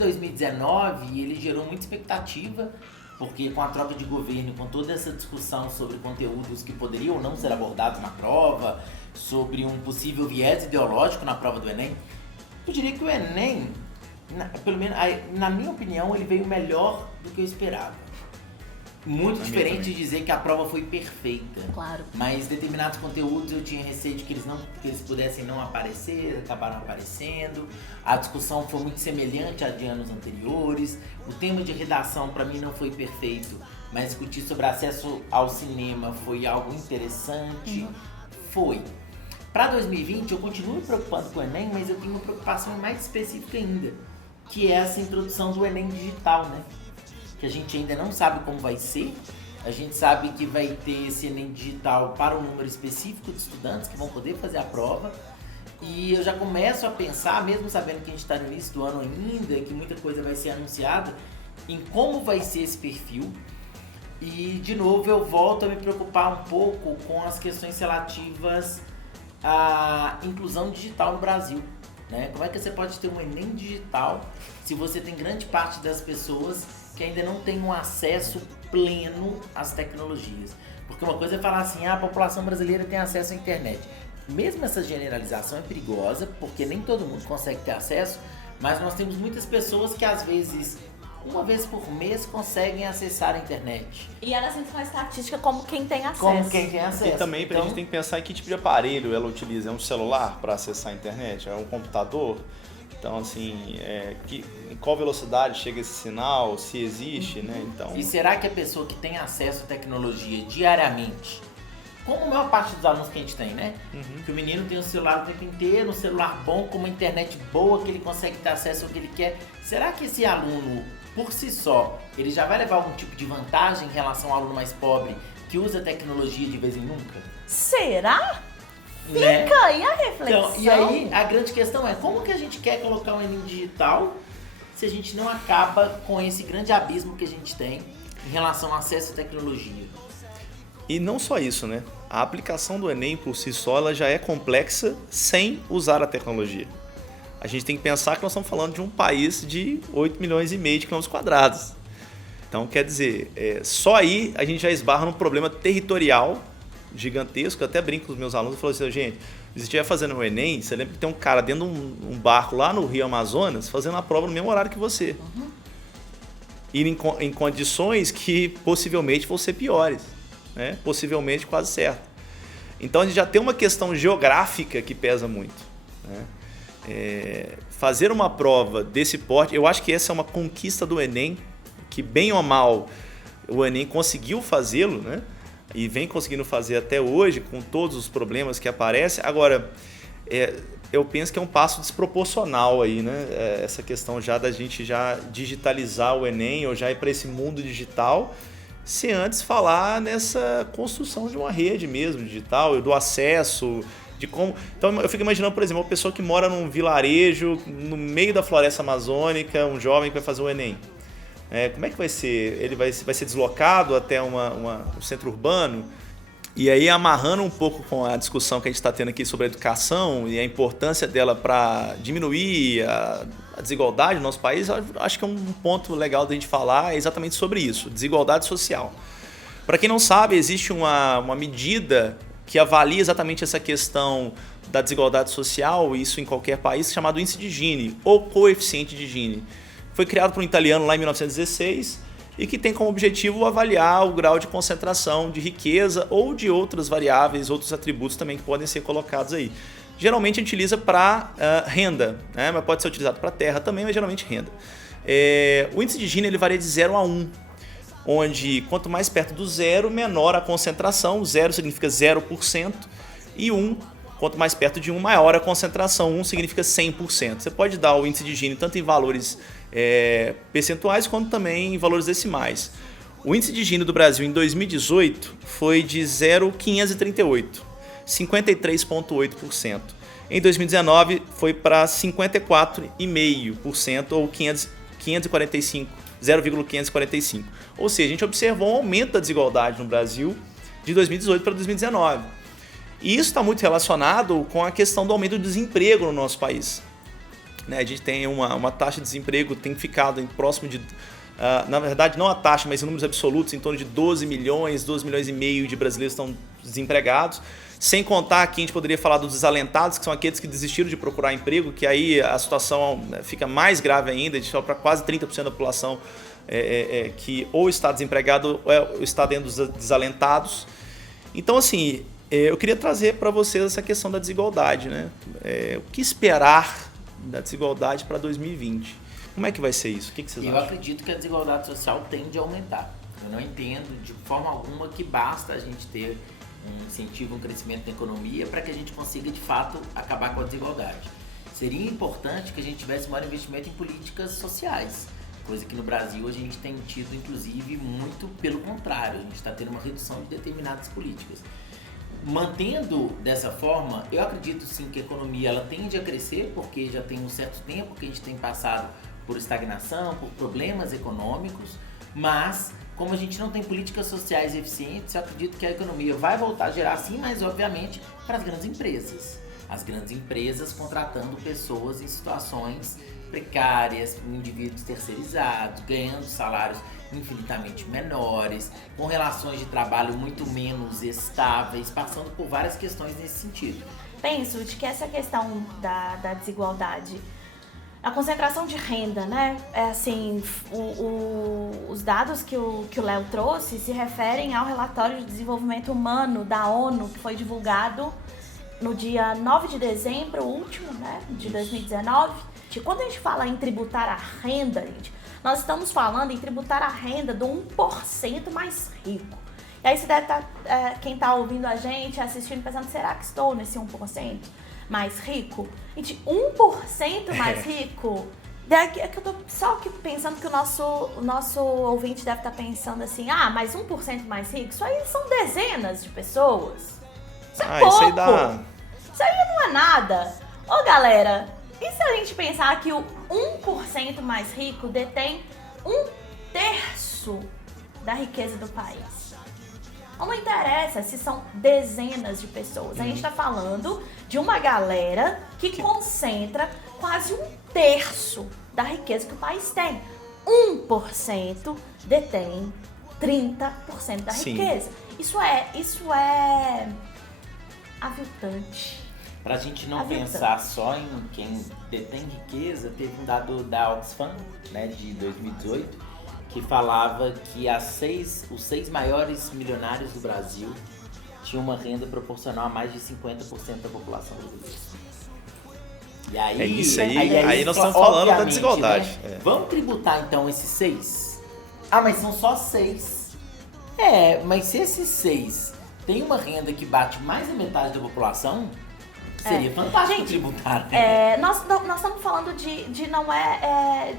2019, ele gerou muita expectativa, porque com a troca de governo, com toda essa discussão sobre conteúdos que poderiam ou não ser abordados na prova, sobre um possível viés ideológico na prova do Enem, eu diria que o Enem, pelo menos na minha opinião, ele veio melhor do que eu esperava. Muito diferente de dizer que a prova foi perfeita. Claro. Mas determinados conteúdos eu tinha receio de que eles pudessem não aparecer, acabaram aparecendo. A discussão foi muito semelhante à de anos anteriores. O tema de redação para mim não foi perfeito, mas discutir sobre acesso ao cinema foi algo interessante. Foi. Para 2020 eu continuo me preocupando com o Enem, mas eu tenho uma preocupação mais específica ainda, que é essa introdução do Enem digital, né? Que a gente ainda não sabe como vai ser. A gente sabe que vai ter esse Enem digital para um número específico de estudantes que vão poder fazer a prova. E eu já começo a pensar, mesmo sabendo que a gente está no início do ano ainda, que muita coisa vai ser anunciada, em como vai ser esse perfil. E, de novo, eu volto a me preocupar um pouco com as questões relativas à inclusão digital no Brasil. Né? Como é que você pode ter um Enem digital se você tem grande parte das pessoas que ainda não tem um acesso pleno às tecnologias? Porque uma coisa é falar assim, a população brasileira tem acesso à internet. Mesmo essa generalização é perigosa, porque nem todo mundo consegue ter acesso, mas nós temos muitas pessoas que às vezes, uma vez por mês, conseguem acessar a internet. E ela sempre faz estatística como quem tem acesso. Como quem tem acesso. E também a gente tem que pensar em que tipo de aparelho ela utiliza. É um celular para acessar a internet? É um computador? Então, assim, em qual velocidade chega esse sinal, se existe, né? Então... E será que a pessoa que tem acesso à tecnologia diariamente, como a maior parte dos alunos que a gente tem, né? Que o menino tem um celular o tempo inteiro, um celular bom, com uma internet boa, que ele consegue ter acesso ao que ele quer. Será que esse aluno, por si só, ele já vai levar algum tipo de vantagem em relação ao aluno mais pobre, que usa tecnologia de vez em nunca? Será? Né? Fica aí a reflexão. Então, e aí a grande questão é, como que a gente quer colocar um Enem digital se a gente não acaba com esse grande abismo que a gente tem em relação ao acesso à tecnologia? E não só isso, né? A aplicação do Enem por si só ela já é complexa sem usar a tecnologia. A gente tem que pensar que nós estamos falando de um país de 8 milhões e meio de quilômetros quadrados. Então, quer dizer, só aí a gente já esbarra num problema territorial gigantesco. Eu até brinco com os meus alunos e falo assim, gente, se você estiver fazendo o Enem, você lembra que tem um cara dentro de um barco lá no Rio Amazonas fazendo a prova no mesmo horário que você. E em condições que possivelmente vão ser piores, né? Possivelmente quase certo. Então a gente já tem uma questão geográfica que pesa muito, né? Fazer uma prova desse porte, eu acho que essa é uma conquista do Enem, que bem ou mal o Enem conseguiu fazê-lo, né? E vem conseguindo fazer até hoje, com todos os problemas que aparecem. Agora, eu penso que é um passo desproporcional aí, né? Essa questão já da gente já digitalizar o Enem ou já ir para esse mundo digital, sem antes falar nessa construção de uma rede mesmo digital, do acesso, de como... Então eu fico imaginando, por exemplo, uma pessoa que mora num vilarejo, no meio da floresta amazônica, um jovem que vai fazer o Enem. Como é que vai ser? Ele vai ser deslocado até um centro urbano? E aí, amarrando um pouco com a discussão que a gente está tendo aqui sobre a educação e a importância dela para diminuir a desigualdade no nosso país, eu acho que é um ponto legal da gente falar exatamente sobre isso, desigualdade social. Para quem não sabe, existe uma medida que avalia exatamente essa questão da desigualdade social, isso em qualquer país, chamado índice de Gini, ou coeficiente de Gini. Foi criado por um italiano lá em 1916 e que tem como objetivo avaliar o grau de concentração de riqueza ou de outras variáveis, outros atributos também que podem ser colocados aí. Geralmente a gente utiliza para renda, né? Mas pode ser utilizado para terra também, mas geralmente renda. O índice de Gini ele varia de 0 a 1, onde quanto mais perto do zero, menor a concentração. 0 significa 0% e 1, quanto mais perto de 1, maior a concentração. 1 significa 100%. Você pode dar o índice de Gini tanto em valores percentuais quanto também em valores decimais. O índice de Gini do Brasil em 2018 foi de 0,538, 53,8%. Em 2019 foi para 54,5%, ou 0,545. Ou seja, a gente observou um aumento da desigualdade no Brasil de 2018 para 2019. E isso está muito relacionado com a questão do aumento do desemprego no nosso país. né? A gente tem uma taxa de desemprego tem ficado próximo de... na verdade, não a taxa, mas em números absolutos, em torno de 12 milhões e meio de brasileiros estão desempregados. Sem contar que a gente poderia falar dos desalentados, que são aqueles que desistiram de procurar emprego, que aí a situação fica mais grave ainda, a gente fala para quase 30% da população que ou está desempregado ou está dentro dos desalentados. Então, assim, eu queria trazer para vocês essa questão da desigualdade, né? O que esperar da desigualdade para 2020? Como é que vai ser isso? O que vocês acham? Eu acredito que a desigualdade social tende a aumentar. Eu não entendo de forma alguma que basta a gente ter um incentivo, um crescimento da economia para que a gente consiga, de fato, acabar com a desigualdade. Seria importante que a gente tivesse maior investimento em políticas sociais, coisa que no Brasil a gente tem tido, inclusive, muito pelo contrário. A gente está tendo uma redução de determinadas políticas. Mantendo dessa forma, eu acredito sim que a economia ela tende a crescer, porque já tem um certo tempo que a gente tem passado por estagnação, por problemas econômicos, mas como a gente não tem políticas sociais eficientes, eu acredito que a economia vai voltar a gerar sim, mas obviamente para as grandes empresas. As grandes empresas contratando pessoas em situações precárias, indivíduos terceirizados, ganhando salários infinitamente menores, com relações de trabalho muito menos estáveis, passando por várias questões nesse sentido. Penso de que essa questão da desigualdade, a concentração de renda, né? Assim, os dados que o Léo trouxe se referem ao relatório de desenvolvimento humano da ONU, que foi divulgado no dia 9 de dezembro, último, né, de 2019. Quando a gente fala em tributar a renda, gente, nós estamos falando em tributar a renda do 1% mais rico. E aí você deve estar, quem está ouvindo a gente, assistindo, pensando, será que estou nesse 1% mais rico? Gente, 1% mais rico? É que eu tô só aqui pensando que o nosso ouvinte deve estar pensando assim, mas 1% mais rico? Isso aí são dezenas de pessoas. Isso é pouco. Isso aí dá... Isso aí não é nada. Ô, galera, e se a gente pensar que o 1% mais rico detém 1/3 da riqueza do país? Não interessa se são dezenas de pessoas. A gente está falando de uma galera que concentra quase 1/3 da riqueza que o país tem. 1% detém 30% da riqueza. Isso é aviltante. Para a gente não pensar só em quem detém riqueza, teve um dado da Oxfam, né, de 2018, que falava que os 6 maiores milionários do Brasil tinham uma renda proporcional a mais de 50% da população brasileira. E aí, é isso aí nós estamos falando da desigualdade. Né? Vamos tributar então esses 6? Mas são só 6. Mas se esses 6 têm uma renda que bate mais da metade da população, seria fantástico tributar. Né? Nós estamos falando de não é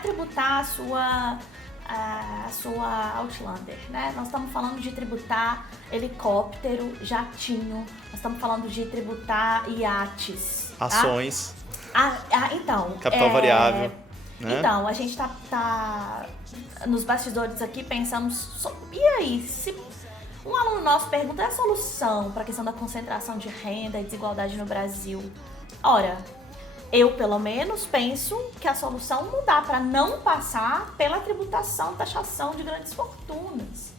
tributar a sua Outlander, né? Nós estamos falando de tributar helicóptero, jatinho, nós estamos falando de tributar iates. Ações. Então. Capital variável. Né? Então, a gente tá nos bastidores aqui pensando, e aí, se um aluno nosso pergunta a solução para a questão da concentração de renda e desigualdade no Brasil. Ora, eu pelo menos penso que a solução não dá para não passar pela tributação, taxação de grandes fortunas,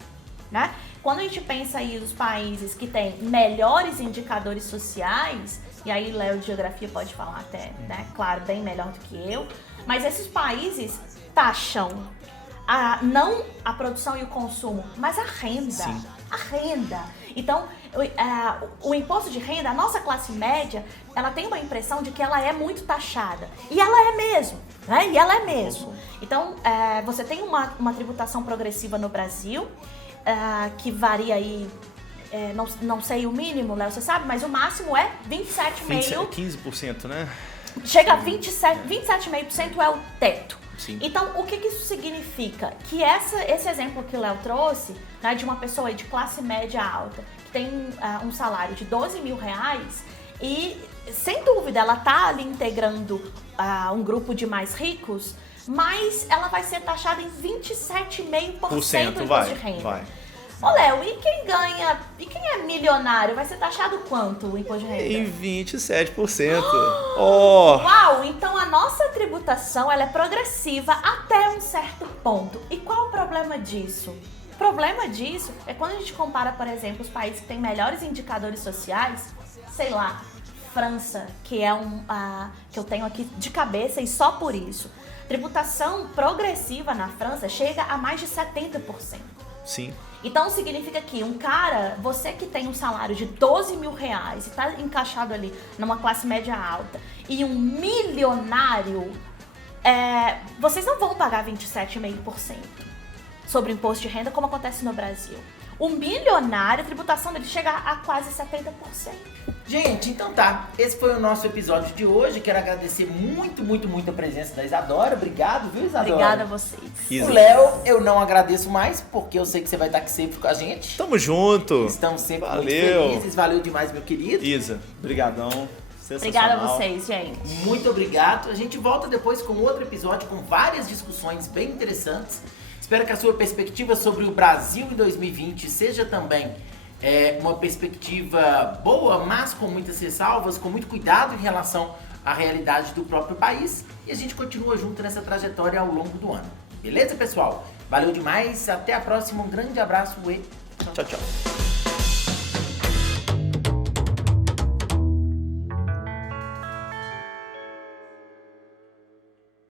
né? Quando a gente pensa aí nos países que têm melhores indicadores sociais, e aí Léo de Geografia pode falar até, né? Claro, bem melhor do que eu, mas esses países taxam não a produção e o consumo, mas a renda. Sim. A renda. Então, o imposto de renda, a nossa classe média, ela tem uma impressão de que ela é muito taxada. E ela é mesmo, né? E ela é mesmo. Então, você tem uma tributação progressiva no Brasil, que varia aí, não sei o mínimo, Léo, você sabe, mas o máximo é 27,5%. 15%, né? Chega a 27,5% é o teto. Sim. Então, o que isso significa? Que esse exemplo que o Léo trouxe, né, de uma pessoa de classe média alta, que tem um salário de 12 mil reais e, sem dúvida, ela está ali integrando um grupo de mais ricos, mas ela vai ser taxada em 27,5% do imposto de renda. Ô, Léo, e quem ganha, e quem é milionário, vai ser taxado quanto o imposto de renda? Em 27%. Oh! Uau, então a nossa tributação ela é progressiva até um certo ponto. E qual o problema disso? O problema disso é quando a gente compara, por exemplo, os países que têm melhores indicadores sociais, sei lá, França, que é que eu tenho aqui de cabeça e só por isso. Tributação progressiva na França chega a mais de 70%. Sim. Então significa que um cara, você que tem um salário de 12 mil reais e tá encaixado ali numa classe média alta, e um milionário, vocês não vão pagar 27,5% sobre o imposto de renda como acontece no Brasil. O milionário, a tributação dele chega a quase 70%. Gente, então tá. Esse foi o nosso episódio de hoje. Quero agradecer muito, muito, muito a presença da Isadora. Obrigado, viu, Isadora? Obrigada a vocês. Isa. O Léo, eu não agradeço mais, porque eu sei que você vai estar aqui sempre com a gente. Tamo junto. Estamos sempre Valeu. muito felizes. Valeu demais, meu querido. Isa, brigadão. Obrigada a Sensacional. vocês, gente. Muito obrigado. A gente volta depois com outro episódio com várias discussões bem interessantes. Espero que a sua perspectiva sobre o Brasil em 2020 seja também uma perspectiva boa, mas com muitas ressalvas, com muito cuidado em relação à realidade do próprio país. E a gente continua junto nessa trajetória ao longo do ano. Beleza, pessoal? Valeu demais. Até a próxima. Um grande abraço e Tchau, tchau.